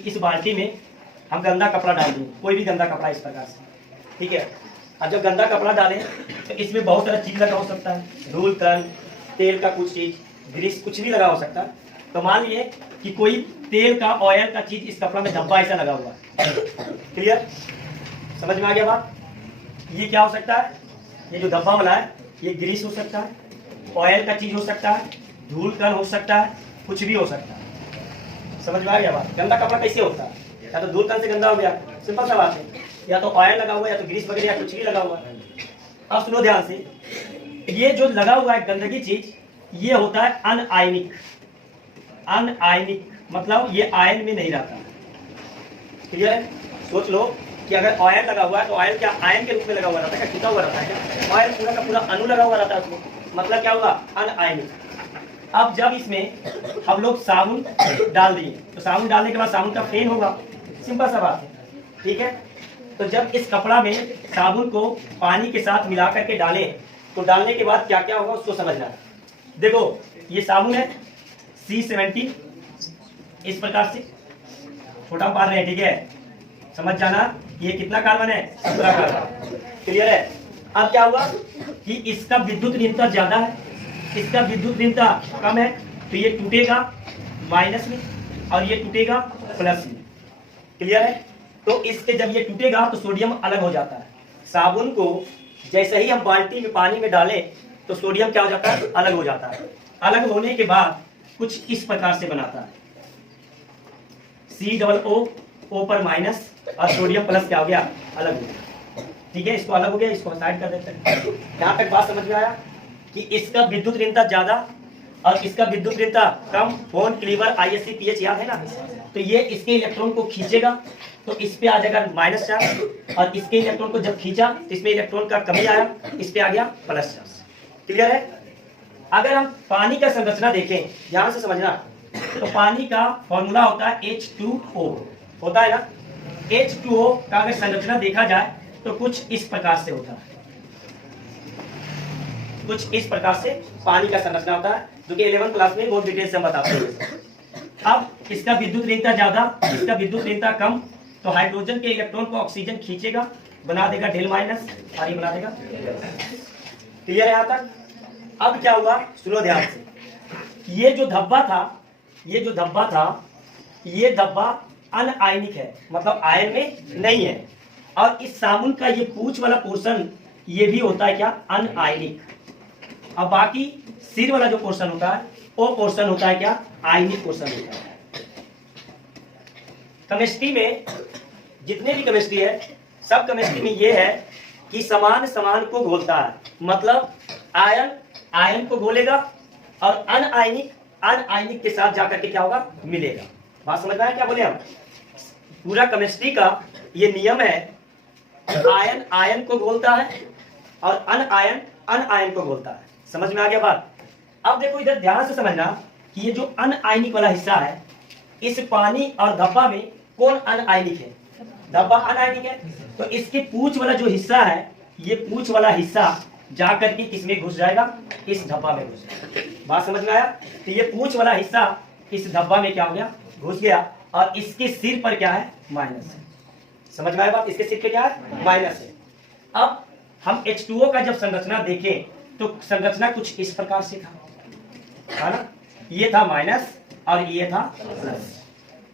कि इस बाल्टी में हम गंदा कपड़ा डाल दें, कोई भी गंदा कपड़ा इस प्रकार से, ठीक है। अब जब गंदा कपड़ा डालें तो इसमें बहुत सारा चीज़ लगा हो सकता है, धूल कण, तेल का कुछ चीज़, ग्रीस, कुछ भी लगा हो सकता है। तो मान लिए कि कोई तेल का, ऑयल का चीज़ इस कपड़ा में धब्बा ऐसा लगा हुआ है। क्लियर, समझ में आ गया बात? ये क्या हो सकता है? ये जो धब्बा वाला है ये ग्रीस हो सकता है, ऑयल का चीज़ हो सकता है, धूल कण हो सकता है, कुछ भी हो सकता है। समझ में आ गया बात? गंदा कपड़ा कैसे होता है? या तो धूल कण से गंदा हो गया, सिंपल सा बात है, या तो ऑयल लगा हुआ है, या तो ग्रीस वगैरह, या कुछ भी लगा हुआ है। अब सुनो ध्यान से, ये जो लगा हुआ है गंदगी चीज, ये होता है अनआयनिक। अनआयनिक मतलब ये आयन में नहीं रहता। क्लियर है? सोच लो कि अगर ऑयल लगा हुआ है तो ऑयल क्या आयन के रूप में लगा हुआ रहता है, क्या छुटा हुआ रहता है क्या? ऑयल पूरा का पूरा अणु लगा हुआ रहता है उसमें, मतलब क्या हुआ? अनआयनिक। अब जब इसमें हम लोग साबुन डाल दिए तो साबुन डालने के बाद साबुन का फेन होगा, सिंपल सा बात है, ठीक है। तो जब इस कपड़ा में साबुन को पानी के साथ मिला करके डालें तो डालने के बाद क्या क्या होगा उसको समझना है। देखो ये साबुन है C70, इस प्रकार से छोटा पा रहे हैं, ठीक है, समझ जाना। ये कितना कार्बन है? 17 कार्बन। क्लियर है? अब क्या हुआ कि इसका विद्युत ऋणता ज्यादा है, इसका विद्युत ऋणता कम है, तो ये टूटेगा माइनस में और ये टूटेगा प्लस में। क्लियर है? तो इसके जब ये टूटेगा तो सोडियम अलग हो जाता है। साबुन को जैसे ही हम बाल्टी में पानी में डालें तो सोडियम क्या हो जाता है? अलग हो जाता है। अलग होने के बाद कुछ इस प्रकार से बनाता है, COO, O पर माइनस और सोडियम प्लस क्या हो गया? अलग हो गया। ठीक है, इसको अलग हो गया, इसको साइड कर देते हैं। यहाँ तक बात समझ में आया कि इसका विद्युत ऋणता ज्यादा और इसका विद्युत ऋणता कम। फोन, क्लीवर, ISC, PH याद है ना? तो ये इसके इलेक्ट्रॉन को खींचेगा तो इस पे आ जाएगा माइनस चार्ज, और इसके इलेक्ट्रॉन को जब खींचा तो इसमें इलेक्ट्रॉन का कमी आया, इस पे आ गया प्लस चार्ज। क्लियर है? अगर हम पानी का संरचना देखें, ध्यान से समझना, तो पानी का फॉर्मूला होता है H2O, होता है ना? H2O का अगर संरचना देखा जाए तो कुछ इस प्रकार से होता है, कुछ इस प्रकार से पानी का संरचना होता है, जो कि 11th क्लास में बहुत डिटेल से हम बताते हैं। अब इसका विद्युत ऋणता ज्यादा, इसका विद्युत ऋणता कम, तो हाइड्रोजन के इलेक्ट्रॉन को ऑक्सीजन खींचेगा, बना देगा डेल माइनस और ये बना देगा। क्लियर है यहाँ तक? अब क्या हुआ सुनो ध्यान से, ये जो धब्बा था, ये जो धब्बा था, ये धब्बा अनआयनिक है, मतलब आयन में नहीं है। और इस साबुन का ये पूंछ वाला पोर्शन ये भी होता है क्या? अनआयनिक। अब बाकी सिर वाला जो पोर्शन होता है वो पोर्शन होता है क्या? आयनिक पोर्शन होता है। केमिस्ट्री में जितने भी केमिस्ट्री है, सब केमिस्ट्री में ये है कि समान समान को घोलता है, मतलब आयन आयन को घोलेगा और अनआयनिक अनआयनिक के साथ जाकर के क्या होगा? मिलेगा। बात समझ में आया क्या बोले हम? पूरा केमिस्ट्री का ये नियम है, आयन आयन को घोलता है और अनआयन अनआयन को घोलता है। समझ में आ गया बात? अब देखो इधर ध्यान से समझना कि ये जो अनआयनिक वाला हिस्सा है, इस पानी और धब्बा में कौन अनआयनिक है? धब्बा अनआयनिक है, तो इसके पूंछ वाला जो हिस्सा है, ये पूंछ वाला हिस्सा जाकर के इसमें घुस जाएगा, इस धब्बा में घुस जाएगा। बात समझ में आया? तो ये पूंछ वाला हिस्सा इस धब्बा में क्या हो गया? घुस गया, और इसके सिर पर क्या है? माइनस है। समझ में आया बात? इसके सिर पे क्या है? माइनस है। अब हम H2O का जब संरचना देखें तो संरचना कुछ इस प्रकार से था ना? ये था माइनस और ये था प्लस।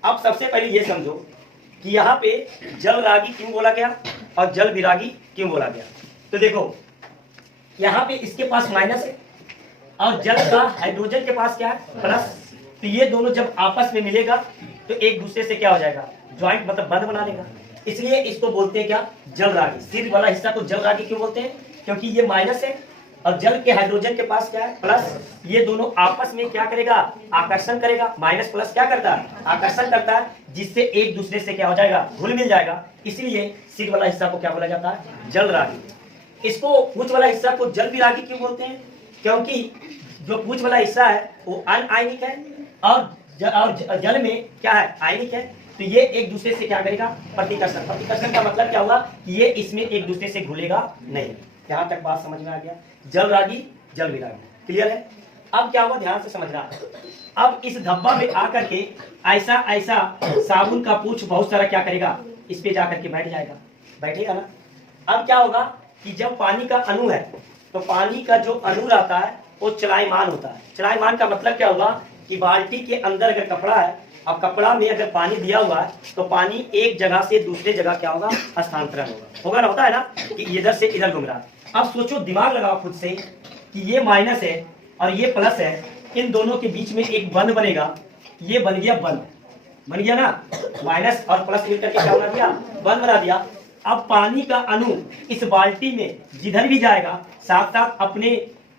अब सबसे पहले ये समझो कि यहाँ पे जल रागी क्यों बोला गया और जल विरागी क्यों बोला गया। तो देखो यहाँ पे इसके पास माइनस है और जल का हाइड्रोजन के पास क्या है? प्लस। तो ये दोनों जब आपस में मिलेगा तो एक दूसरे से क्या हो जाएगा? ज्वाइंट, मतलब बंध बना लेगा। इसलिए इसको बोलते हैं क्या? जल रागी। सिर वाला हिस्सा को जल रागी क्यों बोलते हैं? क्योंकि ये माइनस है और जल के हाइड्रोजन के पास क्या है? प्लस। ये दोनों आपस में क्या करेगा? आकर्षण करेगा। माइनस प्लस क्या करता है? आकर्षण करता है, जिससे एक दूसरे से क्या हो जाएगा? घुल मिल जाएगा। इसलिए सिर वाला हिस्सा को क्या बोला जाता है? जल रागी। इसको पूंछ वाला हिस्सा को जल विरागी क्यों बोलते हैं? क्योंकि जो पूंछ वाला हिस्सा है वो अनआयनिक है और जल में क्या है? आयनिक है। तो ये एक दूसरे से क्या करेगा? प्रतिकर्षण। प्रतिकर्षण का मतलब क्या हुआ? ये इसमें एक दूसरे से घुलेगा नहीं। यहाँ तक बात समझ में आ गया? जल रागी जल विरागी। क्लियर है? अब क्या हुआ, ध्यान से समझना। अब इस धब्बा में आकर के ऐसा ऐसा साबुन का पूछ बहुत सारा क्या करेगा, इस पे जाकर के बैठ जाएगा, बैठेगा ना। अब क्या होगा कि जब पानी का अणु है तो पानी का जो अणु रहता है वो चलायमान होता है। चलायमान का मतलब क्या होगा कि बाल्टी के अंदर अगर कपड़ा है, अब कपड़ा में अगर पानी दिया हुआ है तो पानी एक जगह से दूसरे जगह क्या होगा, हस्तांतरण होगा ना, होता है ना कि इधर से इधर घूम रहा है। अब सोचो, दिमाग लगाओ खुद से कि ये माइनस है और ये प्लस है, इन दोनों के बीच में एक बंध बनेगा, ये बन गया बंध, बन गया ना, माइनस और प्लस मिलकर के क्या बना दिया, बंध बना दिया। अब पानी का अणु इस बाल्टी में जिधर भी जाएगा साथ साथ अपने,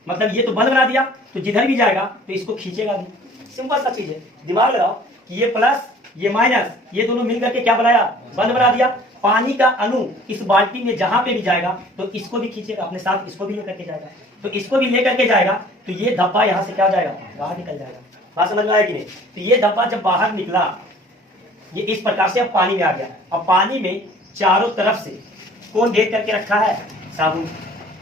मतलब ये तो बंध बना दिया, तो जिधर भी जाएगा तो इसको खींचेगा भी। सिंपल सा चीज है, दिमाग लगाओ कि ये प्लस ये माइनस ये दोनों मिलकर के क्या बनाया, बंध बना दिया। पानी का अणु इस बाल्टी में जहां पे भी जाएगा तो इसको भी खींचेगा अपने साथ, इसको भी लेकर के जाएगा, तो इसको भी लेकर के जाएगा, तो ये धब्बा यहाँ से क्या हो जाएगा, बाहर निकल जाएगा। बात समझ में आया कि नहीं? तो ये धब्बा जब बाहर निकला, ये इस प्रकार से अब पानी में आ गया। अब पानी में चारों तरफ से कौन घेर करके रखा है, साबुन।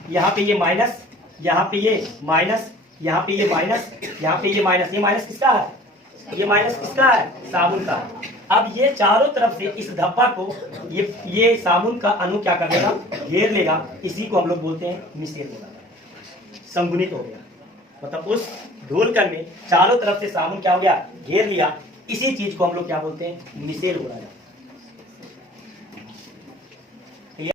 यहाँ पे ये माइनस, यहाँ पे ये माइनस, यहाँ पे ये माइनस, यहाँ पे ये माइनस। ये माइनस किसका है, ये माइनस किसका है, साबुन का। अब ये चारों तरफ से इस धब्बा को ये साबुन का अणु क्या कर लेगा, घेर लेगा। इसी को हम लोग बोलते हैं मिश्रित होगा, संगुणित हो गया। मतलब उस धूलकण में चारों तरफ से साबुन क्या हो गया, घेर लिया। इसी चीज को हम लोग क्या बोलते हैं, मिश्रित हो रहा है।